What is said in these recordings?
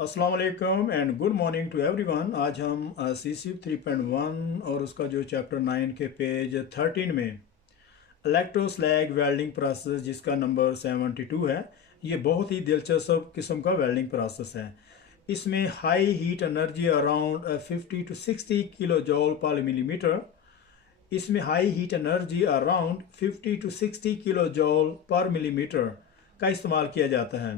अस्सलाम वालेकुम and good morning to everyone. आज हम CC 3.1 और उसका जो चैप्टर 9 के पेज 13 में इलेक्ट्रोस्लैग वेल्डिंग प्रोसेस जिसका नंबर 72 है। ये बहुत ही दिलचस्प किस्म का वेल्डिंग प्रोसेस है। इसमें high heat energy around 50 to 60 kilo जॉल पर मिलीमीटर। इसमें high heat energy around 50 to 60 kilo जॉल पर मिलीमीटर का इस्तेमाल किया जाता है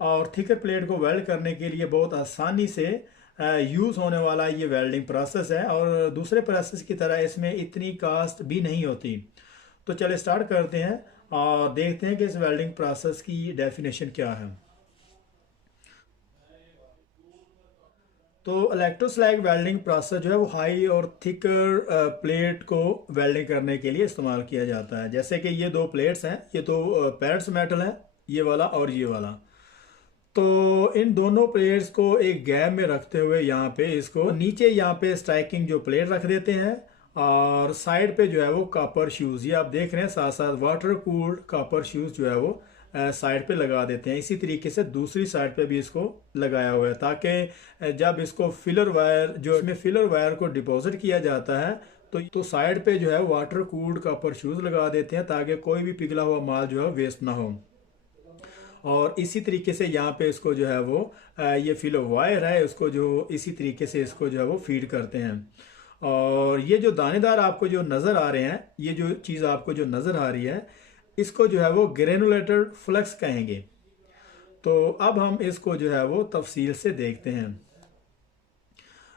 और थिकर प्लेट को वेल्ड करने के लिए बहुत आसानी से यूज़ होने वाला ये वेल्डिंग प्रोसेस है और दूसरे प्रोसेस की तरह इसमें इतनी कास्ट भी नहीं होती। तो चले स्टार्ट करते हैं और देखते हैं कि इस वेल्डिंग प्रोसेस की डेफिनेशन क्या है। तो इलेक्ट्रोस्लैग वेल्डिंग प्रोसेस जो है वो हाई और थिकर प्लेट को वेल्डिंग करने के लिए इस्तेमाल किया जाता है। जैसे कि ये दो प्लेट्स हैं, ये तो पैड्स मेटल है, ये वाला और ये वाला। तो इन दोनों प्लेट्स को एक गैप में रखते हुए यहाँ पे इसको नीचे यहाँ पे स्ट्राइकिंग जो प्लेट रख देते हैं और साइड पे जो है वो कॉपर शूज़, ये आप देख रहे हैं साथ साथ वाटर कूल्ड कॉपर शूज़ जो है वो साइड पे लगा देते हैं। इसी तरीके से दूसरी साइड पे भी इसको लगाया हुआ है ताकि जब इसको फिलर वायर जो इसमें फिलर वायर को डिपॉजिट किया जाता है तो साइड पे जो है वाटर कूल्ड कॉपर शूज़ लगा देते हैं ताकि कोई भी पिघला हुआ माल जो है वेस्ट ना हो। और इसी तरीके से यहाँ पे इसको जो है वो ये फिलर वायर है, उसको जो इसी तरीके से इसको जो है वो फीड करते हैं। और ये जो दानेदार आपको जो नज़र आ रहे हैं, ये जो चीज़ आपको जो नज़र आ रही है, इसको जो है वो ग्रेनुलेटेड फ्लक्स कहेंगे। तो अब हम इसको जो है वो तफसील से देखते हैं।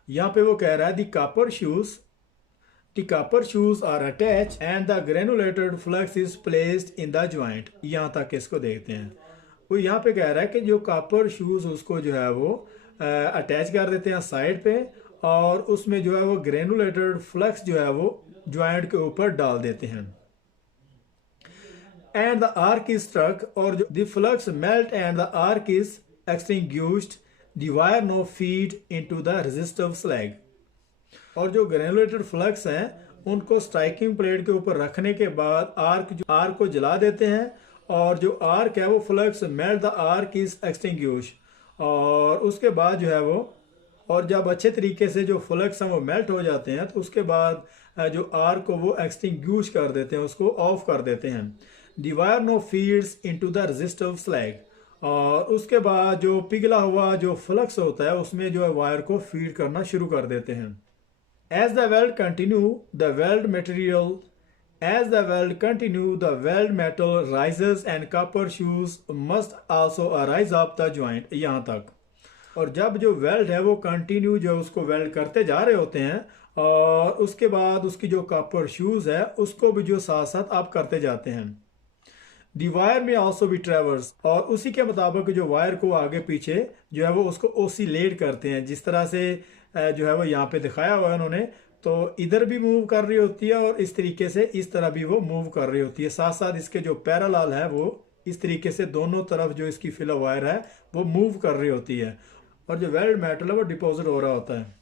यहाँ पे वो कह रहा है the copper shoes are attached and the granulated flux is placed in the joint। यहाँ तक इसको देखते हैं। वो यहाँ पे कह रहा है कि जो कॉपर शूज़ उसको जो है वो अटैच कर देते हैं साइड पे और उसमें जो है वो ग्रेनुलेटेड फ्लक्स जो है वो जॉइंट के ऊपर डाल देते हैं। And the arc is struck और the flux melt and the arc is extinguished, the wire no feed into the resistive slag. और जो ग्रेनुलेटेड फ्लक्स हैं उनको स्ट्राइकिंग प्लेट के ऊपर रखने के बाद आर्क को जला देते हैं और जो आर्क है वो flux melt the arc is extinguish. और उसके बाद जो है वो और जब अच्छे तरीके से जो फ्लक्स हैं वो मेल्ट हो जाते हैं तो उसके बाद जो आर्क को वो एक्सटिंग्विश कर देते हैं, उसको ऑफ कर देते हैं। The wire no feeds into the resistive slag. और उसके बाद जो पिघला हुआ जो फ्लक्स होता है उसमें जो है वायर को फीड करना शुरू कर देते हैं। As the weld continue, the weld metal rises and copper shoes must also arise up the joint। यहाँ तक। और जब जो वेल्ड है वो कंटिन्यू जो उसको वेल्ड करते जा रहे होते हैं और उसके बाद उसकी जो कॉपर शूज़ है उसको भी जो साथ साथ अप करते जाते हैं। दी वायर में ऑल्सो भी ट्रेवर्स और उसी के मुताबिक जो वायर को आगे पीछे जो है वो उसको ओसिलेट करते हैं। जिस तरह से जो है वो यहाँ पे दिखाया हुआ है उन्होंने, तो इधर भी मूव कर रही होती है और इस तरीके से इस तरह भी वो मूव कर रही होती है। साथ साथ इसके जो पैरेलल है वो इस तरीके से दोनों तरफ जो इसकी फिलर वायर है वो मूव कर रही होती है और जो वेल्ड मेटल है वो डिपॉजिट हो रहा होता है।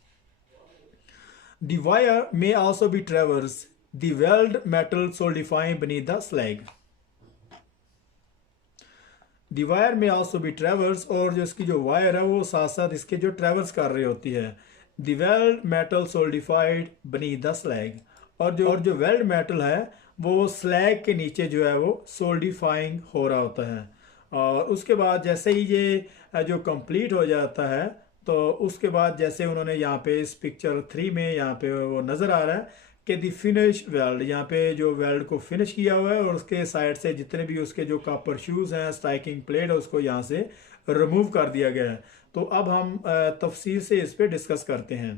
The wire may also be traverse the weld metal solidifying beneath the slag. The wire may also be traverse और जो इसकी जो वायर है वो साथ साथ इसके जो ट्रेवर्स कर रही होती है। The weld metal solidified beneath the slag और जो वेल्ड मेटल है वो स्लैग के नीचे जो है वो सोल्डिफाइंग हो रहा होता है। और उसके बाद जैसे ही ये जो कंप्लीट हो जाता है तो उसके बाद जैसे उन्होंने यहाँ पे इस पिक्चर 3 में यहाँ पे वो नज़र आ रहा है कि दी फिनिश वेल्ड, यहाँ पे जो वेल्ड को फिनिश किया हुआ है और उसके साइड से जितने भी उसके जो कॉपर शूज़ हैं, स्ट्राइकिंग प्लेट है, उसको यहाँ से रिमूव कर दिया गया है। तो अब हम तफसील से इस पर डिस्कस करते हैं।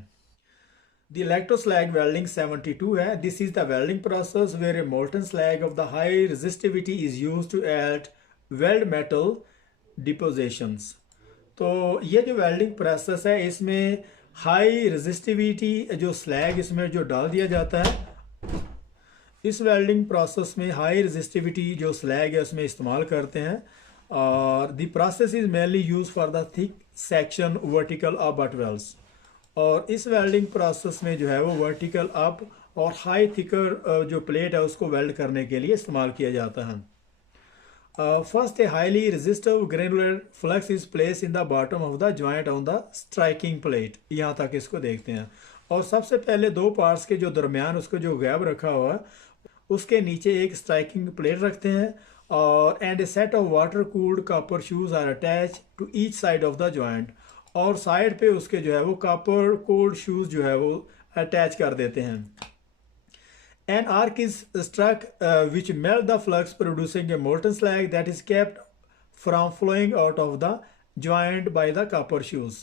द इलेक्ट्रोस्लैग वेल्डिंग 72 है। This is the welding process where a molten slag of the high resistivity is used to add weld metal depositions. तो ये जो वेल्डिंग प्रोसेस है इसमें हाई रेजिस्टिविटी जो स्लैग इसमें जो डाल दिया जाता है। इस वेल्डिंग प्रोसेस में हाई रेजिस्टिविटी जो स्लैग है उसमें इस्तेमाल करते हैं और the process is mainly use for the thick section vertical up butt welds. और इस वेल्डिंग प्रोसेस में जो है वो वर्टिकल अप और हाई थिकर जो प्लेट है उसको वेल्ड करने के लिए इस्तेमाल किया जाता है। First a highly resistive granular flux is place in the bottom of the joint on the striking plate. यहाँ तक इसको देखते हैं। और सबसे पहले दो पार्ट्स के जो दरमियान उसको जो गैप रखा हुआ है उसके नीचे एक स्ट्राइकिंग प्लेट रखते हैं और and a set of water cooled copper shoes are attach to each side of the joint. और साइड पे उसके जो है वो कॉपर कूल्ड शूज जो है वो अटैच कर देते हैं। An arc is struck which melt the flux, producing a molten slag that is kept from flowing out of the joint by the copper shoes।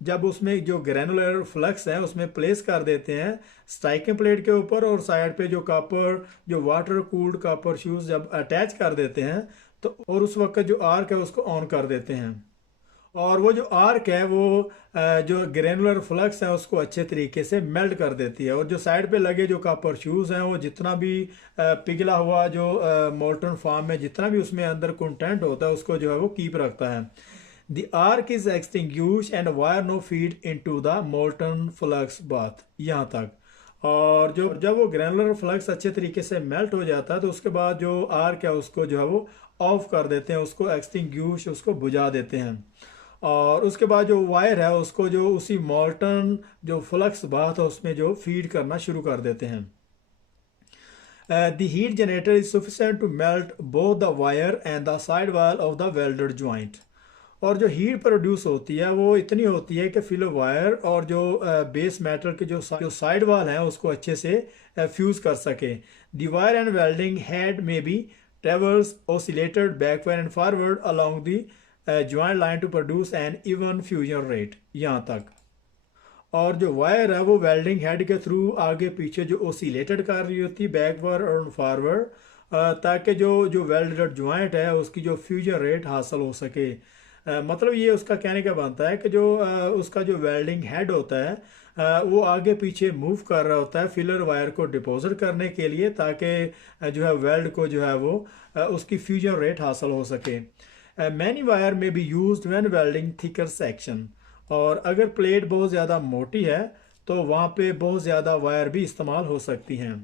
जब उसमें जो ग्रैनुलर फ्लक्स है उसमें प्लेस कर देते हैं स्ट्राइकिंग प्लेट के ऊपर और साइड पे जो कॉपर जो वाटर कूल्ड कॉपर शूज जब अटैच कर देते हैं तो और उस वक्त जो आर्क है उसको ऑन कर देते हैं। और वो जो आर्क है वो जो ग्रेनुलर फ्लक्स है उसको अच्छे तरीके से मेल्ट कर देती है। और जो साइड पे लगे जो कॉपर शूज़ हैं वो जितना भी पिघला हुआ जो मोल्टन फॉर्म में जितना भी उसमें अंदर कंटेंट होता है उसको जो है वो कीप रखता है। The arc is extinguish and wire no feed into the molten flux bath. यहाँ तक। और जो जब वो ग्रेनुलर फ्लक्स अच्छे तरीके से मेल्ट हो जाता है तो उसके बाद जो आर्क है उसको जो है वो ऑफ कर देते हैं, उसको एक्सटिंग्विश उसको बुझा देते हैं। और उसके बाद जो वायर है उसको जो उसी मॉल्टन जो फ्लक्स बाथ है उसमें जो फीड करना शुरू कर देते हैं। The heat generator is sufficient to melt both the wire and the side wall of the welded joint. और जो हीट प्रोड्यूस होती है वो इतनी होती है कि फिल वायर और जो बेस मेटल के जो साइड वॉल है उसको अच्छे से फ्यूज कर सके। The wire and welding head may be travels oscillated backward and forward along the joint line to produce an even fusion rate. यहाँ तक। और जो वायर है वो वेल्डिंग हेड के थ्रू आगे पीछे जो ओसिलेटेड कर रही होती है बैकवर्ड और फॉरवर्ड ताकि जो जो वेल्डेड ज्वाइंट है उसकी जो फ्यूजन रेट हासिल हो सके। मतलब ये उसका कहने का बनता है कि जो उसका जो वेल्डिंग हेड होता है वो आगे पीछे मूव कर रहा होता है फिलर वायर को डिपॉजिट करने के लिए ताकि जो है वेल्ड को जो है वो उसकी फ्यूजन रेट हासिल हो सके। मैनी वायर में B use when welding thicker section. और अगर प्लेट बहुत ज़्यादा मोटी है तो वहाँ पे बहुत ज़्यादा वायर भी इस्तेमाल हो सकती हैं।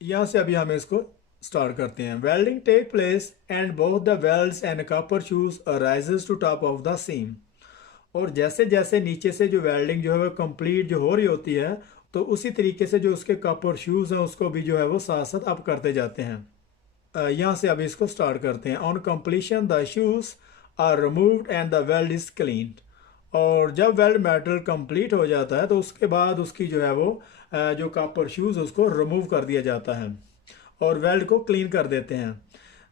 यहाँ से अभी हम इसको स्टार्ट करते हैं। Welding take place and both the welds and copper shoes rises to top of the seam. और जैसे जैसे नीचे से जो वेल्डिंग जो है वो कंप्लीट जो हो रही होती है तो उसी तरीके से जो उसके कॉपर शूज़ हैं उसको भी जो है वो साथ साथ अप करते जाते हैं। यहाँ से अभी इसको स्टार्ट करते हैं। On completion the shoes are removed and the weld is cleaned. और जब वेल्ड मेटल कंप्लीट हो जाता है तो उसके बाद उसकी जो है वो जो कॉपर शूज उसको रिमूव कर दिया जाता है और वेल्ड को क्लीन कर देते हैं।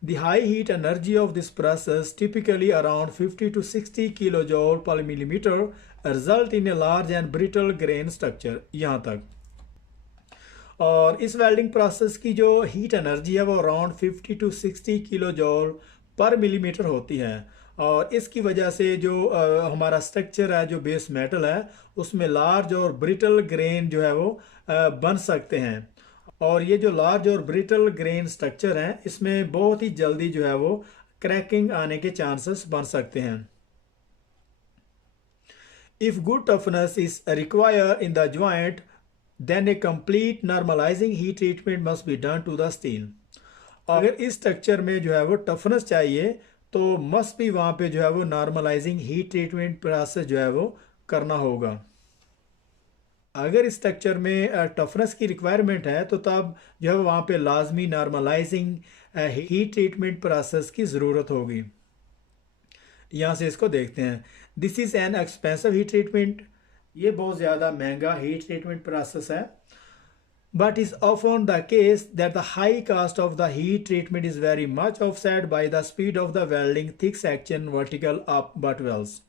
The high heat energy of this process typically around 50 to 60 kilo joule पर millimetre result in a large and brittle grain structure. यहाँ तक। और इस वेल्डिंग प्रोसेस की जो हीट एनर्जी है वो अराउंड 50 to 60 किलो जूल पर मिलीमीटर होती है। और इसकी वजह से जो हमारा स्ट्रक्चर है जो बेस मेटल है उसमें लार्ज और ब्रिटल ग्रेन जो है वो बन सकते हैं। और ये जो लार्ज और ब्रिटल ग्रेन स्ट्रक्चर हैं इसमें बहुत ही जल्दी जो है वो क्रैकिंग आने के चांसेस बन सकते हैं। If good toughness is required in the joint then a complete normalizing heat treatment must be done to the steel। अगर इस स्ट्रक्चर में जो है वो टफनेस चाहिए तो मस्ट भी वहाँ पे जो है वो नॉर्मलाइजिंग हीट ट्रीटमेंट प्रोसेस जो है वो करना होगा। अगर इस स्ट्रक्चर में टफनेस की रिक्वायरमेंट है तो तब जो है वहाँ पे लाजमी नॉर्मलाइजिंग हीट ट्रीटमेंट प्रोसेस की ज़रूरत होगी। यहाँ से इसको देखते हैं। This is an expensive heat treatment. ये बहुत ज़्यादा महंगा हीट ट्रीटमेंट प्रोसेस है। But is often the case that the high cost of the heat treatment is very much offset by the speed of the welding thick section vertical up butt welds.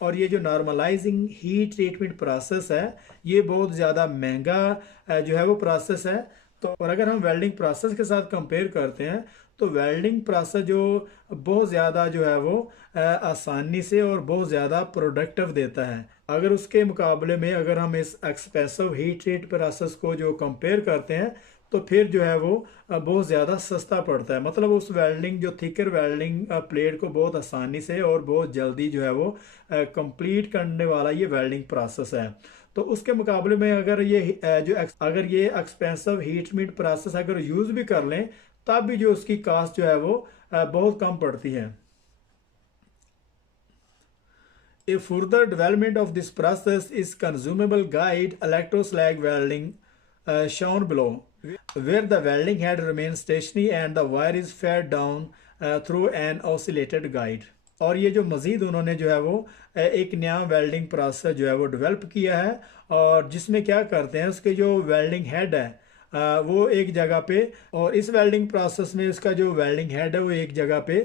और ये जो normalising heat treatment process है ये बहुत ज़्यादा महंगा जो है वो प्रोसेस है। तो और अगर हम वेल्डिंग प्रोसेस के साथ कंपेयर करते हैं तो वेल्डिंग प्रोसेस जो बहुत ज़्यादा जो है वो आसानी से और बहुत ज़्यादा प्रोडक्टिव देता है। अगर उसके मुकाबले में अगर हम इस एक्सपेंसिव हीट ट्रीट प्रोसेस को जो कंपेयर करते हैं तो फिर जो है वो बहुत ज़्यादा सस्ता पड़ता है। मतलब उस वेल्डिंग जो थिकर वेल्डिंग प्लेट को बहुत आसानी से और बहुत जल्दी जो है वो कंप्लीट करने वाला ये वेल्डिंग प्रोसेस है। तो उसके मुकाबले में अगर ये अगर ये एक्सपेंसिव हीट ट्रीटमेंट प्रोसेस अगर यूज़ भी कर लें तब भी जो उसकी कास्ट जो है वो बहुत कम पड़ती है। A further development of this process is consumable guide electroslag welding shown below, where the welding head remains stationary and the wire is fed down through an oscillated guide। और ये जो मज़ीद उन्होंने जो है वो एक नया वेल्डिंग प्रोसेस जो है वो डेवलप किया है, और जिसमें क्या करते हैं, उसके जो वेल्डिंग हेड है वो एक जगह पे, और इस वेल्डिंग प्रोसेस में इसका जो वेल्डिंग हेड है वो एक जगह पे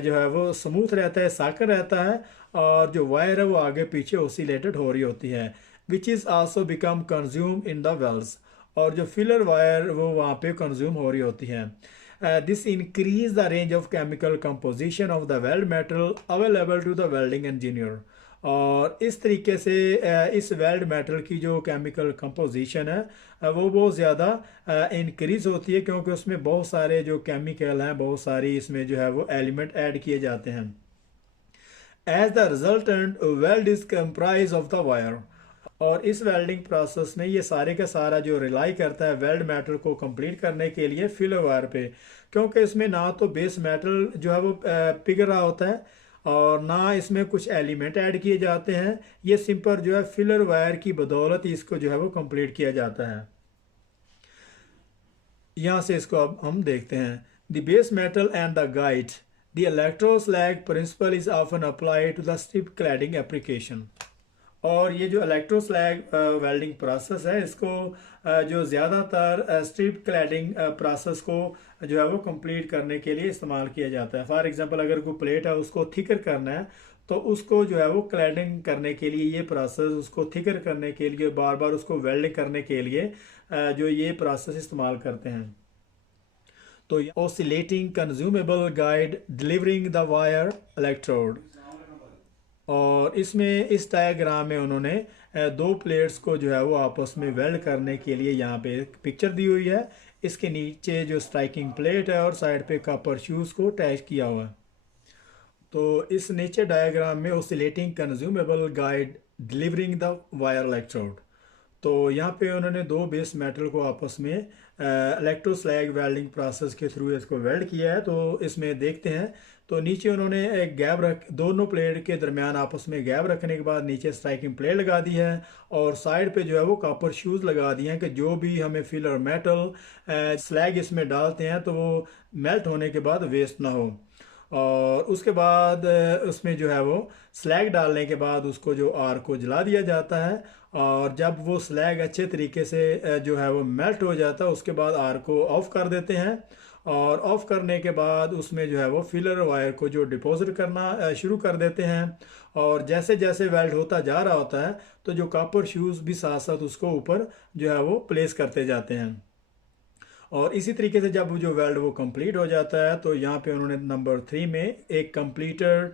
जो है वो स्मूथ रहता है, साकर रहता है, और जो वायर है वो आगे पीछे ओसिलेटेड हो रही होती है, which is also become consume in the welds. और जो फिलर वायर वो वहाँ पे कंज्यूम हो रही होती है। This increase the range of chemical composition of the weld metal available to the welding engineer. और इस तरीके से इस वेल्ड मेटल की जो केमिकल कंपोजिशन है वो बहुत ज़्यादा इंक्रीज होती है, क्योंकि उसमें बहुत सारे जो केमिकल हैं, बहुत सारी इसमें जो है वो एलिमेंट ऐड किए जाते हैं। As the resultant weld is comprise of the wire. और इस वेल्डिंग प्रोसेस में ये सारे का सारा जो रिलाई करता है वेल्ड मेटल को कंप्लीट करने के लिए फिलर वायर पे, क्योंकि इसमें ना तो बेस मेटल जो है वो पिघल रहा होता है और ना इसमें कुछ एलिमेंट ऐड किए जाते हैं। ये सिंपल जो है फिलर वायर की बदौलत इसको जो है वो कंप्लीट किया जाता है। यहाँ से इसको अब हम देखते हैं। The base metal and the guide, the electroslag principle is often apply to the strip cladding application. और ये जो इलेक्ट्रोस्लैग वेल्डिंग प्रोसेस है, इसको जो ज़्यादातर स्ट्रिप क्लैडिंग प्रोसेस को जो है वो कंप्लीट करने के लिए इस्तेमाल किया जाता है। फॉर एग्जांपल अगर कोई प्लेट है उसको थिकर करना है, तो उसको जो है वो क्लैडिंग करने के लिए ये प्रोसेस, उसको थिकर करने के लिए, बार बार उसको वेल्डिंग करने के लिए जो ये प्रोसेस इस्तेमाल करते हैं। तो oscillating consumable guide delivering the wire electrode. और इसमें इस डायग्राम में उन्होंने दो प्लेट्स को जो है वो आपस में वेल्ड करने के लिए यहाँ पे एक पिक्चर दी हुई है। इसके नीचे जो स्ट्राइकिंग प्लेट है और साइड पे कॉपर शूज़ को अटैच किया हुआ है। तो इस नीचे डायग्राम में oscillating consumable guide delivering the wire electrode. तो यहाँ पे उन्होंने दो बेस मेटल को आपस में इलेक्ट्रोस्लैग वेल्डिंग प्रोसेस के थ्रू इसको वेल्ड किया है। तो इसमें देखते हैं, तो नीचे उन्होंने एक गैप रख, दोनों प्लेट के दरमियान आपस में गैप रखने के बाद नीचे स्ट्राइकिंग प्लेट लगा दी है, और साइड पे जो है वो कॉपर शूज़ लगा दिए हैं कि जो भी हमें फिलर मेटल स्लैग इसमें डालते हैं तो वो मेल्ट होने के बाद वेस्ट ना हो। और उसके बाद उसमें जो है वो स्लैग डालने के बाद उसको जो आर को जला दिया जाता है, और जब वो स्लैग अच्छे तरीके से जो है वो मेल्ट हो जाता है उसके बाद आर को ऑफ कर देते हैं। और ऑफ करने के बाद उसमें जो है वो फिलर वायर को जो डिपॉजिट करना शुरू कर देते हैं। और जैसे जैसे वेल्ड होता जा रहा होता है तो जो कॉपर शूज़ भी साथ साथ उसको ऊपर जो है वो प्लेस करते जाते हैं। और इसी तरीके से जब जो वेल्ड वो कंप्लीट हो जाता है, तो यहाँ पे उन्होंने नंबर 3 में एक कंप्लीटेड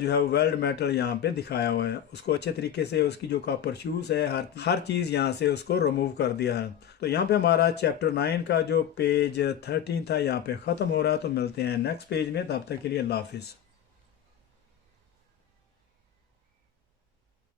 जो है वेल्ड मेटल यहाँ पे दिखाया हुआ है। उसको अच्छे तरीके से उसकी जो कॉपर शूज़ है हर चीज़ यहाँ से उसको रिमूव कर दिया है। तो यहाँ पे हमारा चैप्टर 9 का जो पेज 13 था यहाँ पे ख़त्म हो रहा है। तो मिलते हैं नेक्स्ट पेज में, तब तक के लिए अल्लाह हाफिज़।